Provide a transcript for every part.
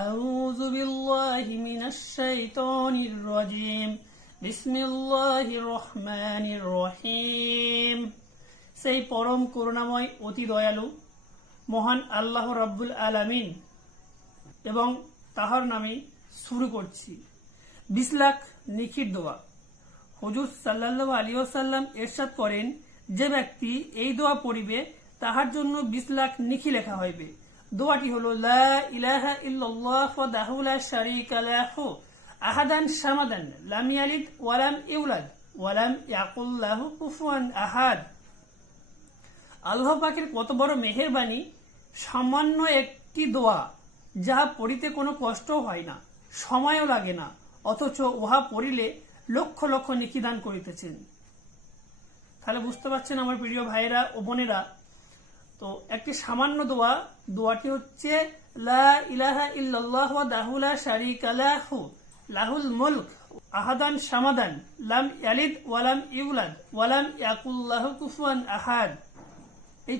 أعوذ بالله من الشيطان الرجيم بسم الله الرحمن الرحيم সেই পরম করুণাময় অতি দয়ালু মহান আল্লাহ রাব্বুল আলামিন এবং তাহার নামে শুরু করছি 20 লাখ নেকির দোয়া। হুজুর সাল্লাল্লাহু আলাইহি ওয়াসাল্লাম ইরশাদ করেন, যে ব্যক্তি এই দোয়া পড়িবে তাহার জন্য 20 লাখ নেকি লেখা হইবে। দোয়াটি হলো লা ইলাহা ইল্লাল্লাহ ওয়াহদাহু লা শারীকা লাহু আহাদান সামাদান লাম ইয়ালিদ ওয়া লাম ইউলাদ ওয়া লাম ইয়াকুল লাহু কুফুয়ান আহাদ। আল্লাহ পাকের কত বড় মেহেরবানি, সামান্য একটি দোয়া যাহা পড়িতে কোনো কষ্ট হয় না, সময়ও লাগে না, অথচ উহা পড়িলে লক্ষ লক্ষ নেকি দান করিতেছেন। তাহলে বুঝতে পারছেন আমার প্রিয় ভাইয়েরা ও বোনেরা, তো একটি সামান্য দোয়া, দোয়াটি হচ্ছে লা ইলাহা ইল্লাল্লাহ ওয়াহদাহু লা শারীকা লাহু লাহুল মুলক আহাদান সামাদান লাম ইয়ালিদ ওয়া লাম ইউলাদ ওয়া লাম ইয়াকুল লাহু কুফুয়ান আহাদ। এই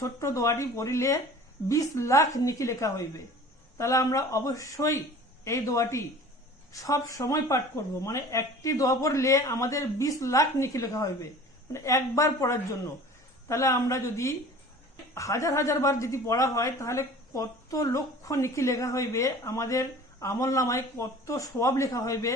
ছোট্ট দোয়াটি পড়িলে 20 লাখ নেকি লেখা হইবে। তাহলে আমরা অবশ্যই এই দোয়াটি সব সময় পাঠ করব, মানে একটি দোয়া পড়লে আমাদের 20 লাখ নেকি লেখা হইবে, মানে একবার পড়ার জন্য। তাহলে আমরা যদি হাজার হাজার বার যদি পড়া হয় তাহলে কত লক্ষ নেকি লেখা হইবে, আমাদের আমল নামায় কত সওয়াব লেখা হইবে।